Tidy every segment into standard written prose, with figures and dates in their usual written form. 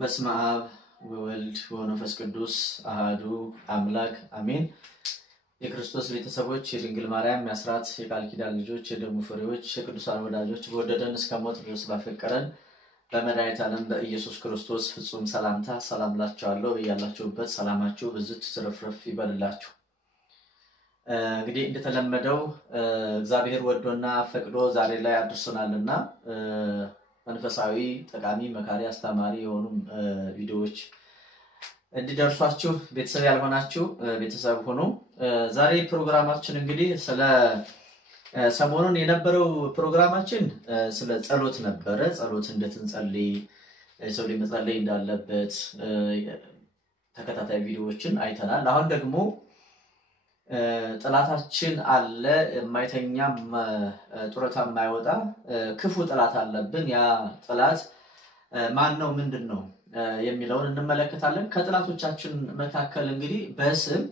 በስመ አብ ወወልድ ወመንፈስ ቅዱስ አሐዱ አምላክ አሜን። የክርስቶስ ቤተሰቦች የድንግል ማርያም ያስራት የቃል ኪዳን ልጆች የደሙ ፍሬዎች የቅዱሳን ወዳጆች በወደደን እስከ ሞት ድረስ ባፈቀረን በመድኃኒተ ዓለም በኢየሱስ ክርስቶስ ፍጹም ሰላምታ ሰላም ላችኋለሁ። በያላችሁበት ሰላማችሁ ብዝት ትረፍረፍ ይበልላችሁ። እንግዲህ እንደተለመደው እግዚአብሔር ወዶና ፈቅዶ ዛሬ ላይ አድርሶናልና መንፈሳዊ ጠቃሚ መካሪ አስተማሪ የሆኑ ቪዲዮዎች እንዲደርሷችሁ ቤተሰብ ያልሆናችሁ ቤተሰብ ሆኑ። ዛሬ ፕሮግራማችን እንግዲህ ስለ ሰሞኑን የነበረው ፕሮግራማችን ስለ ጸሎት ነበረ። ጸሎት እንዴት እንጸልይ ሰው ሊመጸልይ እንዳለበት ተከታታይ ቪዲዮዎችን አይተናል። አሁን ደግሞ ጥላታችን አለ የማይተኛ ጡረታ የማይወጣ ክፉ ጥላት አለብን። ያ ጥላት ማን ነው ምንድነው የሚለውን እንመለከታለን። ከጥላቶቻችን መካከል እንግዲህ በስም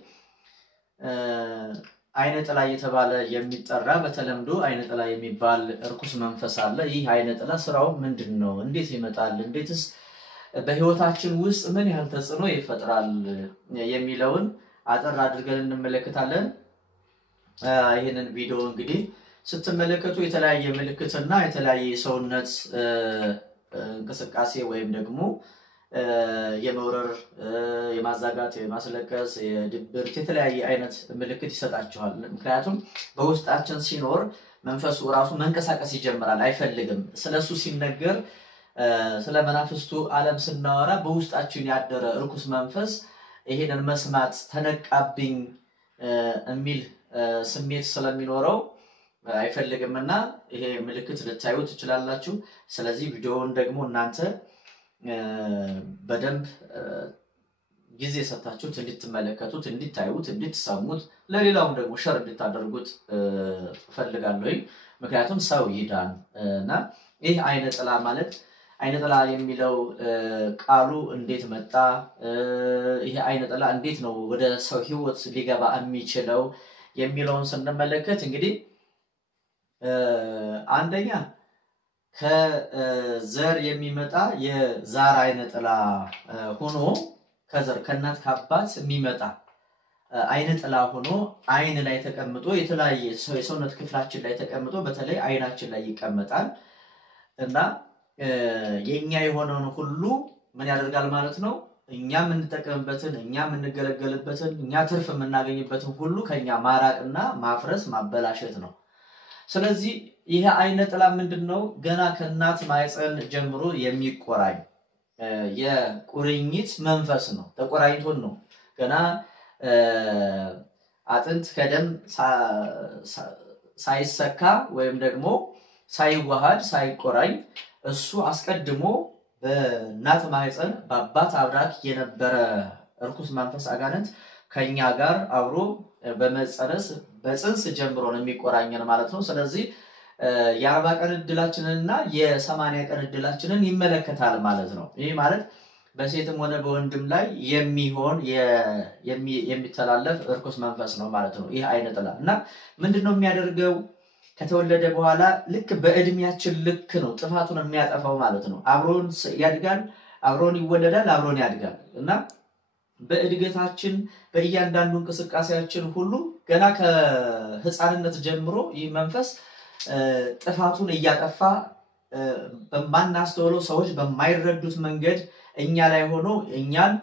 አይነ ጥላ እየተባለ የሚጠራ በተለምዶ አይነ ጥላ የሚባል እርኩስ መንፈስ አለ። ይህ አይነ ጥላ ስራው ምንድነው? እንዴት ይመጣል? እንዴትስ በህይወታችን ውስጥ ምን ያህል ተጽዕኖ ይፈጥራል የሚለውን አጠር አድርገን እንመለከታለን። ይሄንን ቪዲዮ እንግዲህ ስትመለከቱ የተለያየ ምልክትና የተለያየ ሰውነት እንቅስቃሴ ወይም ደግሞ የመውረር የማዛጋት የማስለቀስ የድብርት የተለያየ አይነት ምልክት ይሰጣችኋል። ምክንያቱም በውስጣችን ሲኖር መንፈሱ ራሱ መንቀሳቀስ ይጀምራል፣ አይፈልግም። ስለሱ ሲነገር ስለ መናፍስቱ ዓለም ስናወራ በውስጣችን ያደረ እርኩስ መንፈስ ይሄንን መስማት ተነቃብኝ የሚል ስሜት ስለሚኖረው አይፈልግምና ይሄ ምልክት ልታዩት ትችላላችሁ። ስለዚህ ቪዲዮውን ደግሞ እናንተ በደንብ ጊዜ ሰጣችሁት እንድትመለከቱት እንድታዩት እንድትሰሙት ለሌላውም ደግሞ ሸር እንድታደርጉት ፈልጋለሁ። ምክንያቱም ሰው ይዳንና ይሄ አይነ ጥላ ማለት አይነ ጥላ የሚለው ቃሉ እንዴት መጣ? ይሄ አይነ ጥላ እንዴት ነው ወደ ሰው ህይወት ሊገባ የሚችለው የሚለውን ስንመለከት እንግዲህ አንደኛ ከዘር የሚመጣ የዛር አይነ ጥላ ሆኖ ከዘር ከእናት ከአባት የሚመጣ አይነ ጥላ ሆኖ አይን ላይ ተቀምጦ የተለያየ የሰውነት ክፍላችን ላይ ተቀምጦ በተለይ አይናችን ላይ ይቀመጣል እና የኛ የሆነውን ሁሉ ምን ያደርጋል ማለት ነው? እኛ የምንጠቀምበትን እኛ የምንገለገልበትን እኛ ትርፍ የምናገኝበትን ሁሉ ከኛ ማራቅና ማፍረስ ማበላሸት ነው። ስለዚህ ይሄ አይነ ጥላ ምንድነው? ገና ከእናት ማይፀን ጀምሮ የሚቆራኝ የቁርኝት መንፈስ ነው። ተቆራኝቶን ነው ገና አጥንት ከደም ሳይሰካ ወይም ደግሞ ሳይዋሃድ ሳይቆራኝ እሱ አስቀድሞ በእናት ማህፀን በአባት አብራክ የነበረ እርኩስ መንፈስ አጋንንት ከኛ ጋር አብሮ በመጸነስ በጽንስ ጀምሮ ነው የሚቆራኘን ማለት ነው። ስለዚህ የ40 ቀን እድላችንንና የ80 ቀን እድላችንን ይመለከታል ማለት ነው። ይሄ ማለት በሴትም ሆነ በወንድም ላይ የሚሆን የሚተላለፍ እርኩስ መንፈስ ነው ማለት ነው። ይሄ አይነ ጥላ እና ምንድነው የሚያደርገው? ከተወለደ በኋላ ልክ በእድሜያችን ልክ ነው ጥፋቱን የሚያጠፋው ማለት ነው። አብሮን ያድጋል፣ አብሮን ይወለዳል፣ አብሮን ያድጋል እና በእድገታችን በእያንዳንዱ እንቅስቃሴያችን ሁሉ ገና ከህፃንነት ጀምሮ ይህ መንፈስ ጥፋቱን እያጠፋ በማናስተውለው ሰዎች በማይረዱት መንገድ እኛ ላይ ሆኖ እኛን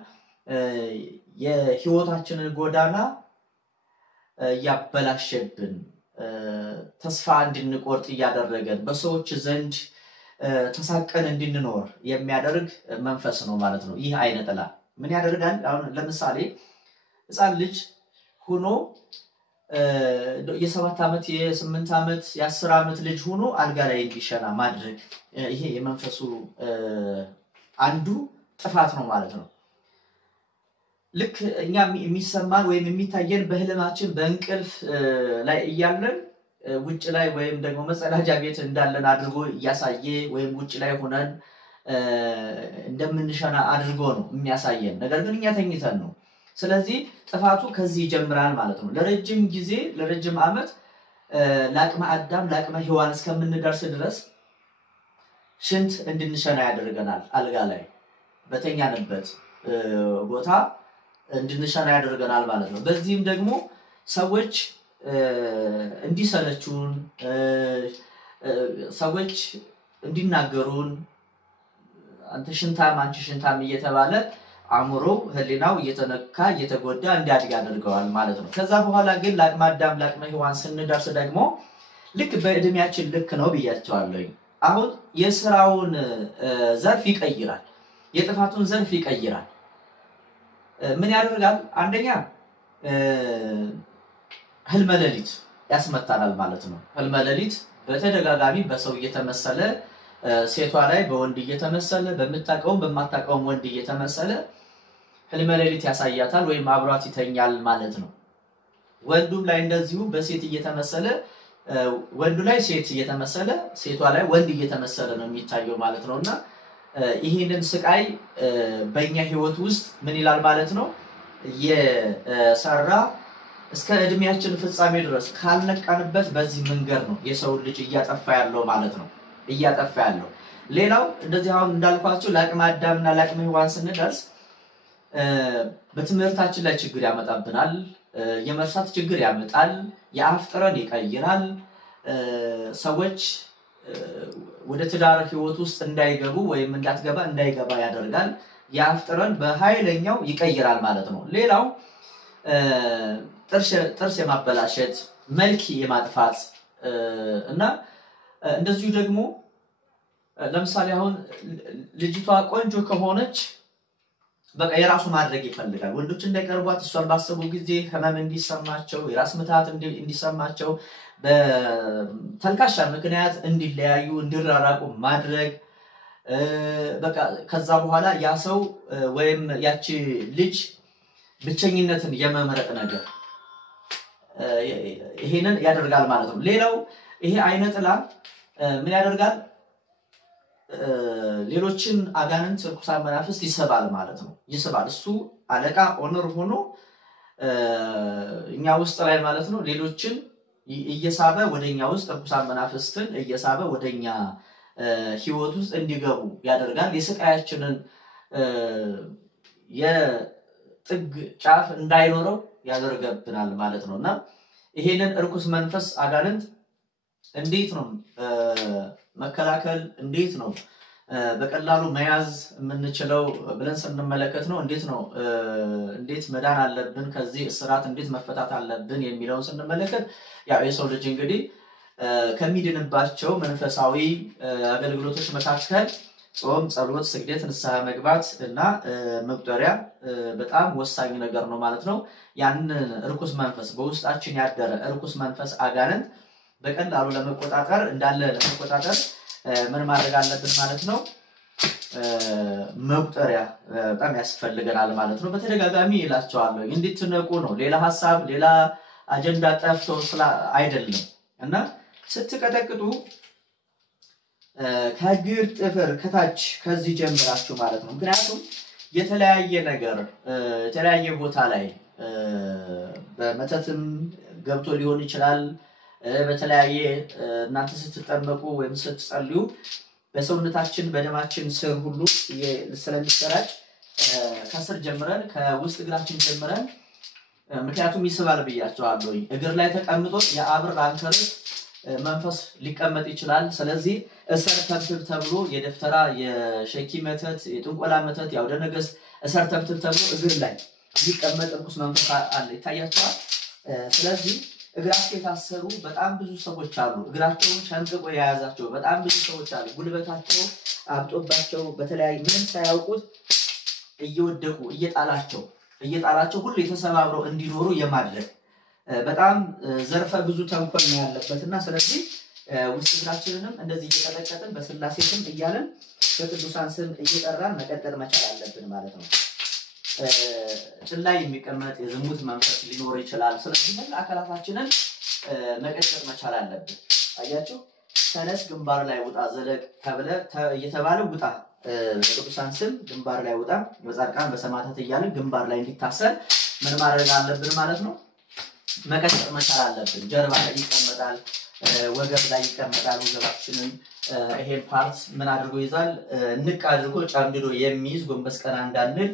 የህይወታችንን ጎዳና ያበላሸብን ተስፋ እንድንቆርጥ ያደረገን በሰዎች ዘንድ ተሳቀን እንድንኖር የሚያደርግ መንፈስ ነው ማለት ነው። ይህ አይነ ጥላ ምን ያደርጋል? አሁን ለምሳሌ ህፃን ልጅ ሆኖ የ7 ዓመት የ8 ዓመት የ10 ዓመት ልጅ ሆኖ አልጋ ላይ እንዲሸና ማድረግ ይሄ የመንፈሱ አንዱ ጥፋት ነው ማለት ነው። ልክ እኛ የሚሰማን ወይም የሚታየን በህልማችን በእንቅልፍ ላይ እያለን ውጭ ላይ ወይም ደግሞ መጸዳጃ ቤት እንዳለን አድርጎ ያሳየ ወይም ውጭ ላይ ሆነን እንደምንሸና አድርጎ ነው የሚያሳየን። ነገር ግን እኛ ተኝተን ነው። ስለዚህ ጥፋቱ ከዚህ ይጀምራል ማለት ነው። ለረጅም ጊዜ ለረጅም ዓመት ለአቅመ አዳም ለአቅመ ሔዋን እስከምንደርስ ድረስ ሽንት እንድንሸና ያደርገናል አልጋ ላይ በተኛንበት ቦታ እንድንሸና ያደርገናል ማለት ነው። በዚህም ደግሞ ሰዎች እንዲሰለቹን ሰዎች እንዲናገሩን አንተ ሽንታም አንቺ ሽንታም እየተባለ አእምሮ ህሊናው እየተነካ እየተጎዳ እንዲያድግ ያደርገዋል ማለት ነው። ከዛ በኋላ ግን ለአቅመ አዳም ለአቅመ ሔዋን ስንደርስ ደግሞ ልክ በእድሜያችን ልክ ነው ብያቸዋለሁ። አሁን የሥራውን ዘርፍ ይቀይራል፣ የጥፋቱን ዘርፍ ይቀይራል። ምን ያደርጋል? አንደኛ ህልመ ሌሊት ያስመታናል ማለት ነው። ህልመ ሌሊት በተደጋጋሚ በሰው እየተመሰለ ሴቷ ላይ በወንድ እየተመሰለ በመታቀውም በማታቀውም ወንድ እየተመሰለ ህልመ ሌሊት ያሳያታል ወይም አብሯት ይተኛል ማለት ነው። ወንዱም ላይ እንደዚሁ በሴት እየተመሰለ ወንዱ ላይ ሴት እየተመሰለ ሴቷ ላይ ወንድ እየተመሰለ ነው የሚታየው ማለት ነውና ይሄንን ስቃይ በእኛ ህይወት ውስጥ ምን ይላል ማለት ነው የሰራ እስከ እድሜያችን ፍጻሜ ድረስ ካልነቃንበት በዚህ መንገድ ነው የሰው ልጅ እያጠፋ ያለው ማለት ነው እያጠፋ ያለው። ሌላው እንደዚህ አሁን እንዳልኳችሁ ለአቅመ አዳምና ለአቅመ ሔዋን ስንደርስ በትምህርታችን ላይ ችግር ያመጣብናል፣ የመርሳት ችግር ያመጣል፣ የአፍ ጠረን ይቀይራል፣ ሰዎች ወደ ትዳር ህይወት ውስጥ እንዳይገቡ ወይም እንዳትገባ እንዳይገባ ያደርጋል። የአፍ ጠረን በኃይለኛው ይቀይራል ማለት ነው። ሌላው ጥርስ የማበላሸት መልክ የማጥፋት እና እንደዚሁ ደግሞ ለምሳሌ አሁን ልጅቷ ቆንጆ ከሆነች በቃ የራሱ ማድረግ ይፈልጋል። ወንዶች እንዳይቀርቧት እሷን ባሰቡ ጊዜ ህመም እንዲሰማቸው የራስ ምታት እንዲሰማቸው በተልካሻ ምክንያት እንዲለያዩ እንዲራራቁ ማድረግ በቃ ከዛ በኋላ ያ ሰው ወይም ያቺ ልጅ ብቸኝነትን የመመረጥ ነገር ይሄንን ያደርጋል ማለት ነው። ሌላው ይሄ አይነ ጥላ ምን ያደርጋል? ሌሎችን አጋንንት ርኩሳን መናፍስት ይስባል ማለት ነው። ይስባል እሱ አለቃ ኦነር ሆኖ እኛ ውስጥ ላይ ማለት ነው ሌሎችን እየሳበ ወደኛ ውስጥ ርኩሳን መናፍስትን እየሳበ ወደኛ ህይወት ውስጥ እንዲገቡ ያደርጋል። የስቃያችንን የጥግ ጫፍ እንዳይኖረው ያደርገብናል ማለት ነውና ይሄንን ርኩስ መንፈስ አጋንንት እንዴት ነው መከላከል እንዴት ነው በቀላሉ መያዝ የምንችለው ብለን ስንመለከት ነው እንዴት መዳን አለብን ከዚህ እስራት እንዴት መፈታት አለብን የሚለው ስንመለከት ያው የሰው ልጅ እንግዲህ ከሚድንባቸው መንፈሳዊ አገልግሎቶች መካከል ጾም፣ ጸሎት፣ ስግደት፣ ንስሐ መግባት እና መቁጠሪያ በጣም ወሳኝ ነገር ነው ማለት ነው። ያንን ርኩስ መንፈስ በውስጣችን ያደረ ርኩስ መንፈስ አጋንንት በቀላሉ ለመቆጣጠር ለመቆጣጠር ምን ማድረግ አለብን ማለት ነው? መቁጠሪያ በጣም ያስፈልገናል ማለት ነው። በተደጋጋሚ ይላቸዋለሁ እንድትነቁ ነው። ሌላ ሐሳብ ሌላ አጀንዳ ጠፍቶ አይደለም እና ስትቀጠቅጡ ከግር ጥፍር ከታች ከዚህ ጀምራችሁ ማለት ነው። ምክንያቱም የተለያየ ነገር የተለያየ ቦታ ላይ በመተትም ገብቶ ሊሆን ይችላል። በተለያየ እናንተ ስትጠመቁ ወይም ስትጸልዩ በሰውነታችን በደማችን ስር ሁሉ ስለሚሰራጭ ከስር ጀምረን ከውስጥ እግራችን ጀምረን ምክንያቱም ይስባል ብያቸዋለሁ። እግር ላይ ተቀምጦ የአብር አንከር መንፈስ ሊቀመጥ ይችላል። ስለዚህ እሰር ተብትብ ተብሎ የደፍተራ የሸኪ መተት የጥንቆላ መተት ያው ደነገስ እሰር ተብትብ ተብሎ እግር ላይ ሊቀመጥ ርኩስ መንፈስ አለ ይታያቸዋል። ስለዚህ እግራቸው የታሰሩ በጣም ብዙ ሰዎች አሉ። እግራቸውን ሸንቅቆ የያዛቸው በጣም ብዙ ሰዎች አሉ። ጉልበታቸው አብጦባቸው በተለያየ ምንም ሳያውቁት እየወደቁ እየጣላቸው ሁሉ የተሰባብረው እንዲኖሩ የማድረግ በጣም ዘርፈ ብዙ ተንኮል ነው ያለበትና ስለዚህ ውስጥ እግራችንንም እንደዚህ እየቀጠቀጥን በስላሴ ስም እያለን በቅዱሳን ስም እየጠራን መቀጠል መቻል አለብን ማለት ነው። ጭላይ የሚቀመጥ የዝሙት መንፈስ ሊኖር ይችላል። ስለዚህ አካላታችንን መቀጠል መቻል አለብን። አያችሁ ተነስ ግንባር ላይ ውጣ ዘለቅ ተብለ እየተባለ ውጣ በቅዱሳን ስም ግንባር ላይ ውጣ በጻድቃን በሰማዕታት እያልን ግንባር ላይ እንዲታሰር ምን ማድረግ አለብን ማለት ነው? መቀጠል መቻል አለብን። ጀርባ ላይ ይቀመጣል። ወገብ ላይ ይቀመጣል ወገባችንን ይሄን ፓርት ምን አድርጎ ይዛል ንቅ አድርጎ ጫምድዶ የሚይዝ ጎንበስ ቀና እንዳንል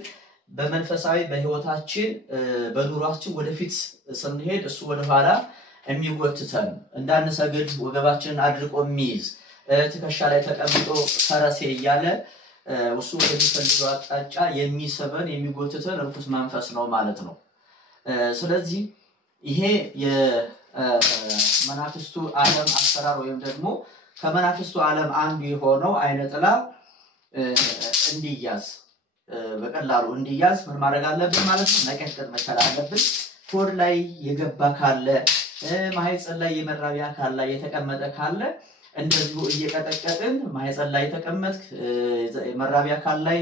በመንፈሳዊ በህይወታችን በኑሯችን ወደፊት ስንሄድ እሱ ወደ ኋላ የሚጎትተን እንዳንሰግድ ወገባችንን አድርቆ የሚይዝ ትከሻ ላይ ተቀምጦ ፈረሴ እያለ እሱ ወደሚፈልገው አቅጣጫ የሚሰበን የሚጎትተን ርኩስ መንፈስ ነው ማለት ነው ስለዚህ ይሄ የመናፍስቱ ዓለም አሰራር ወይም ደግሞ ከመናፍስቱ ዓለም አንዱ የሆነው አይነ ጥላ እንዲያዝ በቀላሉ እንዲያዝ ምን ማድረግ አለብን ማለት ነው መቀጥቀጥ መቻል አለብን ሆድ ላይ የገባ ካለ ማህፀን ላይ የመራቢያ ካለ የተቀመጠ ካለ እንደዚሁ እየቀጠቀጥን ማህፀን ላይ ተቀመጥክ መራቢያ ካለ ላይ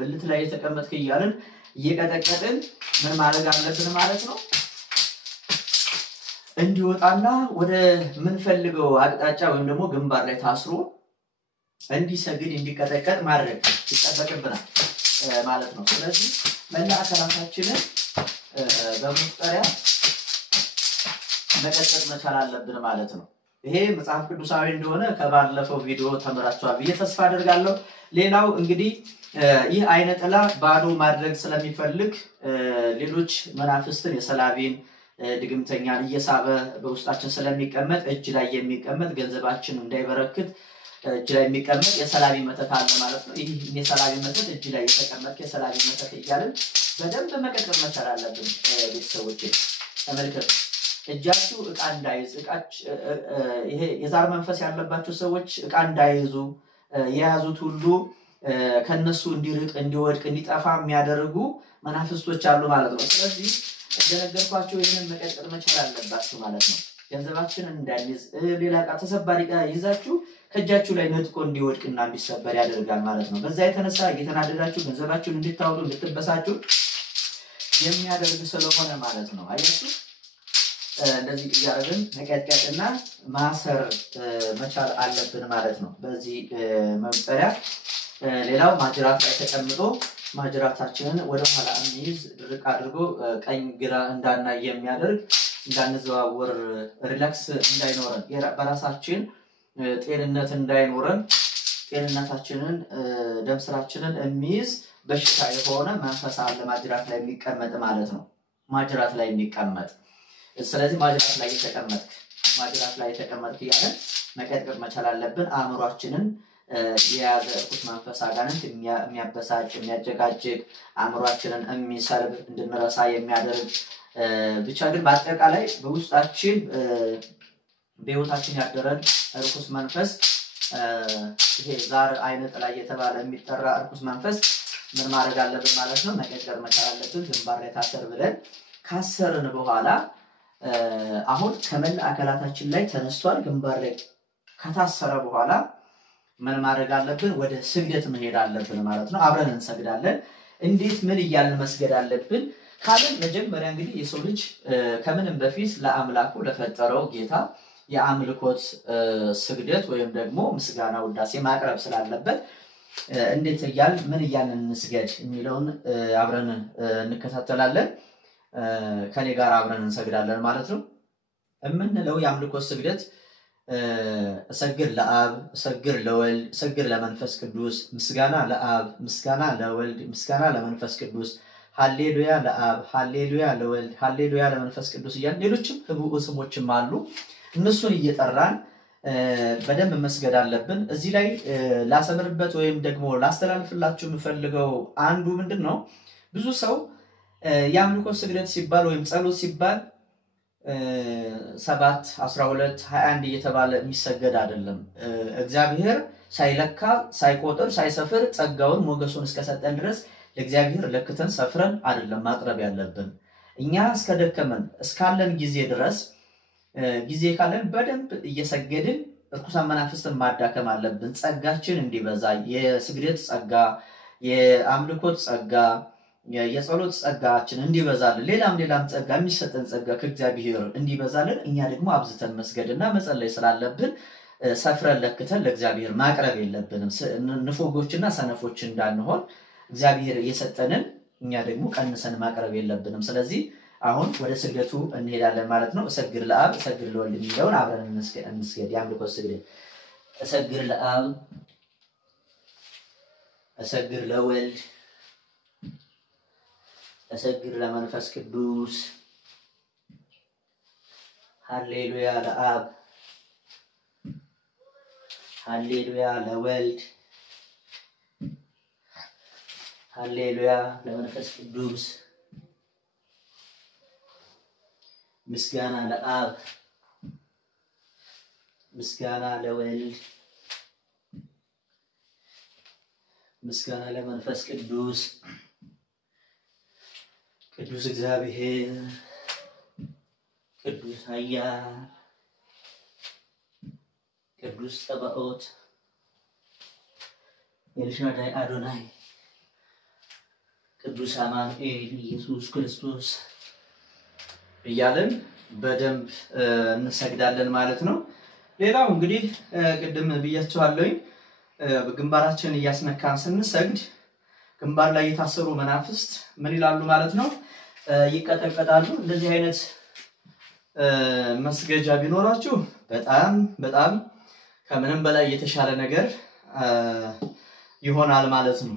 ብልት ላይ የተቀመጥክ ይያልን እየቀጠቀጥን ምን ማድረግ አለብን ማለት ነው እንዲወጣና ወደ ምን ፈልገው አቅጣጫ ወይም ደግሞ ግንባር ላይ ታስሮ እንዲሰግድ እንዲቀጠቀጥ ማድረግ ይጠበቅብናል ማለት ነው ስለዚህ መላ አካላታችንን በመቁጠሪያ መቀጥቀጥ መቻል አለብን ማለት ነው ይሄ መጽሐፍ ቅዱሳዊ እንደሆነ ከባለፈው ቪዲዮ ተመራችኋል ብዬ ተስፋ አደርጋለሁ ሌላው እንግዲህ ይህ አይነ ጥላ ባዶ ማድረግ ስለሚፈልግ ሌሎች መናፍስትን የሰላቢን ድግምተኛን እየሳበ በውስጣችን ስለሚቀመጥ እጅ ላይ የሚቀመጥ ገንዘባችን እንዳይበረክት እጅ ላይ የሚቀመጥ የሰላቢ መተት አለ ማለት ነው ይህ የሰላቢ መተት እጅ ላይ የተቀመጠ የሰላቢ መተት ይያልን በደንብ መቀጥቀጥ መቻል አለብን ቤተሰቦቼ ተመልከቱ እጃችሁ ዕቃ እንዳይዝ ይሄ የዛር መንፈስ ያለባቸው ሰዎች ዕቃ እንዳይዙ የያዙት ሁሉ ከነሱ እንዲርቅ እንዲወድቅ እንዲጠፋ የሚያደርጉ መናፍስቶች አሉ ማለት ነው ስለዚህ እንደነገርኳችሁ ይሄንን መቀጥቀጥ መቻል አለባችሁ ማለት ነው ገንዘባችንን እንዳይዝ ሌላ ዕቃ ተሰባሪ ዕቃ ይዛችሁ ከእጃችሁ ላይ ነጥቆ እንዲወድቅና እንዲሰበር ያደርጋል ማለት ነው በዛ የተነሳ እየተናደዳችሁ ገንዘባችሁን እንድታወጡ እንድትበሳችሁ የሚያደርግ ስለሆነ ማለት ነው አያችሁ እንደዚህ ያረጋግን መቀጥቀጥና ማሰር መቻል አለብን ማለት ነው በዚህ መቁጠሪያ ሌላው ማጅራት ላይ ተቀምጦ ማጅራታችንን ወደ ኋላ እንይዝ ድርቅ አድርጎ ቀኝ ግራ እንዳናይ የሚያደርግ እንዳንዘዋወር ሪላክስ እንዳይኖረን በራሳችን ጤንነት እንዳይኖረን ጤንነታችንን ደም ስራችንን የሚይዝ በሽታ የሆነ መንፈስ አለ ማጅራት ላይ የሚቀመጥ ማለት ነው ማጅራት ላይ የሚቀመጥ ስለዚህ ማጅራት ላይ የተቀመጥክ ያለ መቀጥቀጥ መቻል አለብን አእምሮአችንን የያዘ ርኩስ መንፈስ አጋንንት የሚያበሳጭ የሚያጨቃጭቅ አእምሮአችንን የሚሰርብ እንድንረሳ የሚያደርግ ብቻ ግን በአጠቃላይ በውስጣችን በህይወታችን ያደረን ርኩስ መንፈስ ይሄ ዛር አይነ ጥላ የተባለ የሚጠራ ርኩስ መንፈስ ምን ማድረግ አለብን ማለት ነው መቀጥቀጥ መቻል አለብን ግንባር ላይ ታሰር ብለን ካሰርን በኋላ አሁን ከመላ አካላታችን ላይ ተነስቷል ግንባር ላይ ከታሰረ በኋላ ምን ማድረግ አለብን ወደ ስግደት መሄድ አለብን ማለት ነው አብረን እንሰግዳለን እንዴት ምን ይያልን መስገድ አለብን ካለን መጀመሪያ እንግዲህ የሰው ልጅ ከምንም በፊት ለአምላኩ ለፈጠረው ጌታ የአምልኮት ስግደት ወይም ደግሞ ምስጋና ውዳሴ ማቅረብ ስላለበት እንዴት ይያል ምን ይያልን እንስገድ የሚለውን አብረን እንከታተላለን ከኔ ጋር አብረን እንሰግዳለን ማለት ነው እምንለው የአምልኮት ስግደት እሰግድ ለአብ እሰግድ ለወልድ እሰግድ ለመንፈስ ቅዱስ ምስጋና ለአብ ምስጋና ለወልድ ምስጋና ለመንፈስ ቅዱስ ሃሌሉያ ለአብ ሃሌሉያ ለወልድ ሃሌሉያ ለመንፈስ ቅዱስ ይያን ሌሎችም ህቡዕ ስሞችም አሉ እነሱን እየጠራን በደንብ መስገድ አለብን እዚህ ላይ ላሰምርበት ወይም ደግሞ ላስተላልፍላችሁ የምፈልገው አንዱ ምንድነው ብዙ ሰው የአምልኮት ስግደት ሲባል ወይም ጸሎት ሲባል 7 12 21 እየተባለ የሚሰገድ አይደለም እግዚአብሔር ሳይለካ ሳይቆጥር ሳይሰፍር ጸጋውን ሞገሱን እስከሰጠን ድረስ ለእግዚአብሔር ለክተን ሰፍረን አይደለም ማቅረብ ያለብን እኛ እስከደከመን እስካለን ጊዜ ድረስ ጊዜ ካለን በደንብ እየሰገድን ርኩሳን መናፍስትን ማዳከም አለብን ጸጋችን እንዲበዛ የስግደት ጸጋ የአምልኮት ጸጋ የጸሎት ጸጋችን እንዲበዛልን ሌላም ጸጋ የሚሰጠን ጸጋ ከእግዚአብሔር እንዲበዛልን እኛ ደግሞ አብዝተን መስገድና መጸለይ ስላለብን ሰፍረን ለክተን ለእግዚአብሔር ማቅረብ የለብንም ንፎጎችና ሰነፎች እንዳንሆን እግዚአብሔር የሰጠንን እኛ ደግሞ ቀንሰን ማቅረብ የለብንም ስለዚህ አሁን ወደ ስግደቱ እንሄዳለን ማለት ነው። እሰግድ ለአብ እሰግድ ለወልድ የሚለውን አብረን እንስገድ። የአምልኮ ስግደት እሰግድ ለአብ እሰግድ ለወልድ እሰግድ ለመንፈስ ቅዱስ ሃሌሉያ ለአብ ሃሌሉያ ለወልድ ሃሌሉያ ለመንፈስ ቅዱስ ምስጋና ለአብ ምስጋና ለወልድ ምስጋና ለመንፈስ ቅዱስ ቅዱስ እግዚአብሔር ቅዱስ ኃያል ቅዱስ ጸባኦት ኤልሻዳይ አዶናይ ቅዱስ አማኑኤል ኢየሱስ ክርስቶስ እያለን በደንብ እንሰግዳለን ማለት ነው። ሌላው እንግዲህ ቅድም ብያችኋለሁ በግንባራችን እያስነካን ስንሰግድ ግንባር ላይ የታሰሩ መናፍስት ምን ይላሉ ማለት ነው? ይቀጠቀጣሉ። እንደዚህ አይነት መስገጃ ቢኖራችሁ በጣም ከምንም በላይ የተሻለ ነገር ይሆናል ማለት ነው።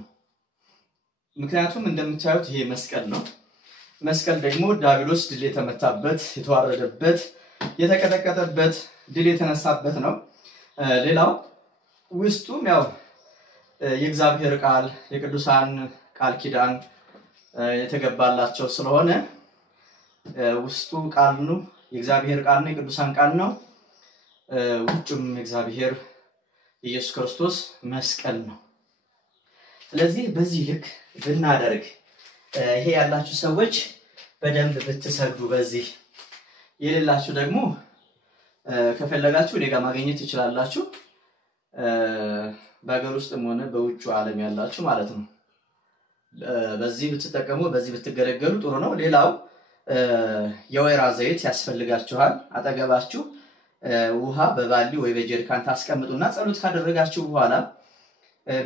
ምክንያቱም እንደምታዩት ይሄ መስቀል ነው። መስቀል ደግሞ ዲያብሎስ ድል የተመታበት የተዋረደበት የተቀጠቀጠበት ድል የተነሳበት ነው። ሌላው ውስጡም ያው የእግዚአብሔር ቃል የቅዱሳን ቃል ኪዳን የተገባላቸው ስለሆነ ውስጡ ቃል ነው፣ የእግዚአብሔር ቃል ነው፣ የቅዱሳን ቃል ነው። ውጭም እግዚአብሔር ኢየሱስ ክርስቶስ መስቀል ነው። ስለዚህ በዚህ ልክ ብናደርግ ይሄ ያላችሁ ሰዎች በደንብ ብትሰግዱ በዚህ የሌላችሁ ደግሞ ከፈለጋችሁ ሌጋ ማግኘት ይችላልላችሁ በአገር ውስጥም ሆነ በውጭ ዓለም ያላችሁ ማለት ነው። በዚህ ብትጠቀሙ በዚህ ብትገለገሉ ጥሩ ነው። ሌላው የወይራ ዘይት ያስፈልጋችኋል። አጠገባችሁ ውሃ በባሊ ወይ በጀሪካን ታስቀምጡና ጸሎት ካደረጋችሁ በኋላ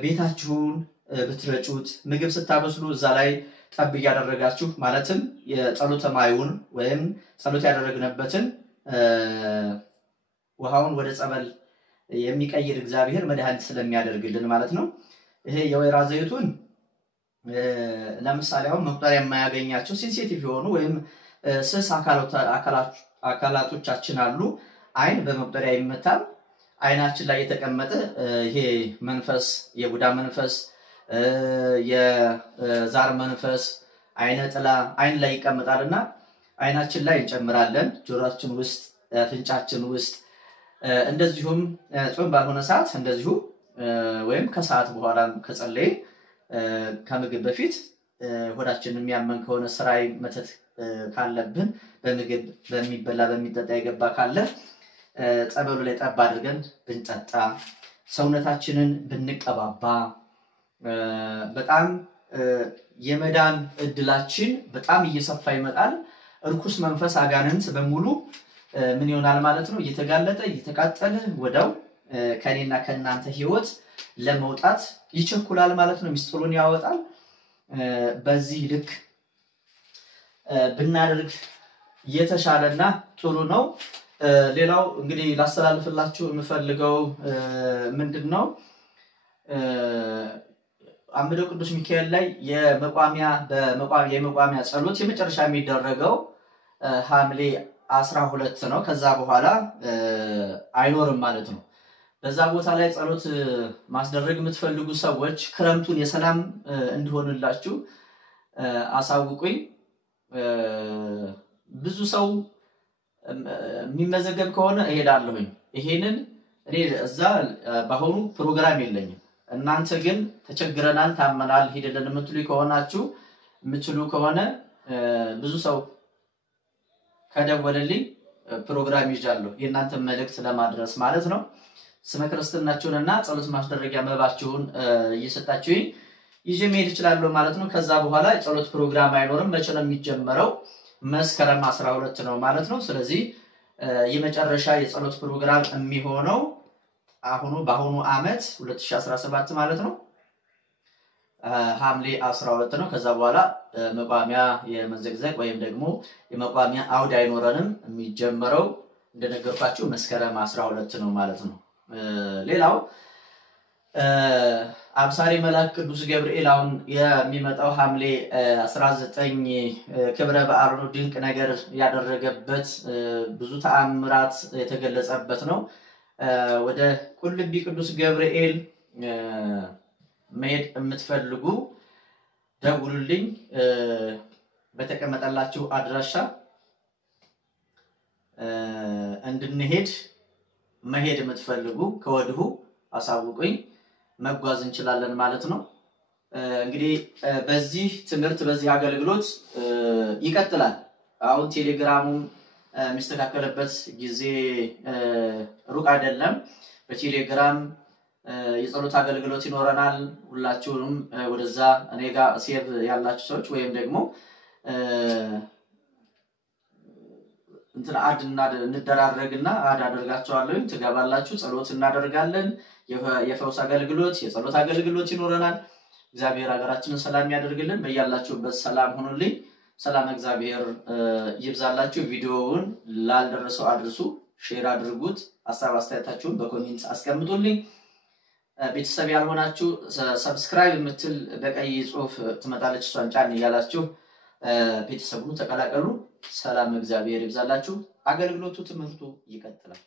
ቤታችሁን ብትረጩት ምግብ ስታበስሉ እዛ ላይ ጠብ ያደረጋችሁ ማለትም የጸሎተ ማዩን ወይም ጸሎት ያደረግነበትን ውሃውን ወደ ጸበል የሚቀይር እግዚአብሔር መድኃኒት ስለሚያደርግልን ማለት ነው። ይሄ የወይራ ዘይቱን ለምሳሌ አሁን መቁጠሪያ የማያገኛቸው ሴንሲቲቭ የሆኑ ወይም ስስ አካላቶቻችን አሉ። አይን በመቁጠሪያ ይመታል። አይናችን ላይ የተቀመጠ ይሄ መንፈስ የቡዳ መንፈስ የዛር መንፈስ አይነ ጥላ አይን ላይ ይቀመጣልና አይናችን ላይ እንጨምራለን። ጆሮአችን ውስጥ ፍንጫችን ውስጥ እንደዚሁም ጾም ባልሆነ ሰዓት እንደዚሁ ወይም ከሰዓት በኋላ ከጸለይ ከምግብ በፊት ሆዳችን የሚያመን ከሆነ ስራይ መተት ካለብን በምግብ በሚበላ በሚጠጣ የገባ ካለ ጸበሉ ላይ ጠብ አድርገን ብንጠጣ ሰውነታችንን ብንቀባባ በጣም የመዳን እድላችን በጣም እየሰፋ ይመጣል። እርኩስ መንፈስ አጋንንት በሙሉ ምን ይሆናል ማለት ነው? እየተጋለጠ እየተቃጠለ ወዳው ከኔና ከናንተ ህይወት ለመውጣት ይቸኩላል ማለት ነው። ሚስጥሩን ያወጣል። በዚህ ልክ ብናደርግ የተሻለና ጥሩ ነው። ሌላው እንግዲህ ላስተላልፍላችሁ የምፈልገው ምንድነው? አምደው ቅዱስ ሚካኤል ላይ የመቋሚያ ጸሎት የመጨረሻ የሚደረገው ሐምሌ 12 ነው። ከዛ በኋላ አይኖርም ማለት ነው። በዛ ቦታ ላይ ጸሎት ማስደረግ የምትፈልጉ ሰዎች ክረምቱን የሰላም እንዲሆንላችሁ አሳውቁኝ። ብዙ ሰው የሚመዘገብ ከሆነ እሄዳለሁኝ። ይሄንን እኔ እዛ ባሆኑ ፕሮግራም የለኝም። እናንተ ግን ተቸግረናል ታመናል ሄደልን የምትሉ ከሆነ ብዙ ሰው ከደወለልኝ ፕሮግራም ይዣለሁ የእናንተ መልእክት ለማድረስ ማለት ነው። ስመ ክርስትናችሁንና ጸሎት ማስደረጊያ መባችሁን እየሰጣችሁኝ ይዤ መሄድ እችላለሁ ማለት ነው። ከዛ በኋላ የጸሎት ፕሮግራም አይኖርም። መቼ ነው የሚጀመረው? መስከረም 12 ነው ማለት ነው። ስለዚህ የመጨረሻ የጸሎት ፕሮግራም የሚሆነው በአሁኑ አመት 2017 ማለት ነው ሐምሌ 12 ነው። ከዛ በኋላ መቋሚያ የመዘግዘቅ ወይም ደግሞ የመቋሚያ አውድ አይኖረንም። የሚጀመረው እንደነገርኳችሁ መስከረም 12 ነው ማለት ነው። ሌላው አብሳሪ መልአክ ቅዱስ ገብርኤል አሁን የሚመጣው ሐምሌ 19 ክብረ በዓል ነው። ድንቅ ነገር ያደረገበት ብዙ ተአምራት የተገለጸበት ነው። ወደ ቁልቢ ቅዱስ ገብርኤል መሄድ የምትፈልጉ ደውሉልኝ። በተቀመጠላችሁ አድራሻ እንድንሄድ መሄድ የምትፈልጉ ከወዲሁ አሳውቁኝ። መጓዝ እንችላለን ማለት ነው። እንግዲህ በዚህ ትምህርት በዚህ አገልግሎት ይቀጥላል። አሁን ቴሌግራሙም የሚስተካከለበት ጊዜ ሩቅ አይደለም። በቴሌግራም የጸሎት አገልግሎት ይኖረናል። ሁላችሁም ወደዛ እኔ ጋር ሴቭ ያላችሁ ሰዎች ወይም ደግሞ እንትን እንደራረግና አደርጋችኋለሁ። ትገባላችሁ፣ ጸሎት እናደርጋለን። የፈውስ አገልግሎት የጸሎት አገልግሎት ይኖረናል። እግዚአብሔር ሀገራችንን ሰላም ያደርግልን። በእያላችሁበት ሰላም ሁኑልኝ። ሰላም እግዚአብሔር ይብዛላችሁ። ቪዲዮውን ላልደረሰው አድርሱ፣ ሼር አድርጉት። ሐሳብ አስተያየታችሁን በኮሜንት አስቀምጡልኝ። ቤተሰብ ያልሆናችሁ ሰብስክራይብ የምትል በቀይ ጽሑፍ ትመጣለች፣ እሷን ጫን እያላችሁ ቤተሰቡን ተቀላቀሉ። ሰላም እግዚአብሔር ይብዛላችሁ። አገልግሎቱ ትምህርቱ ይቀጥላል።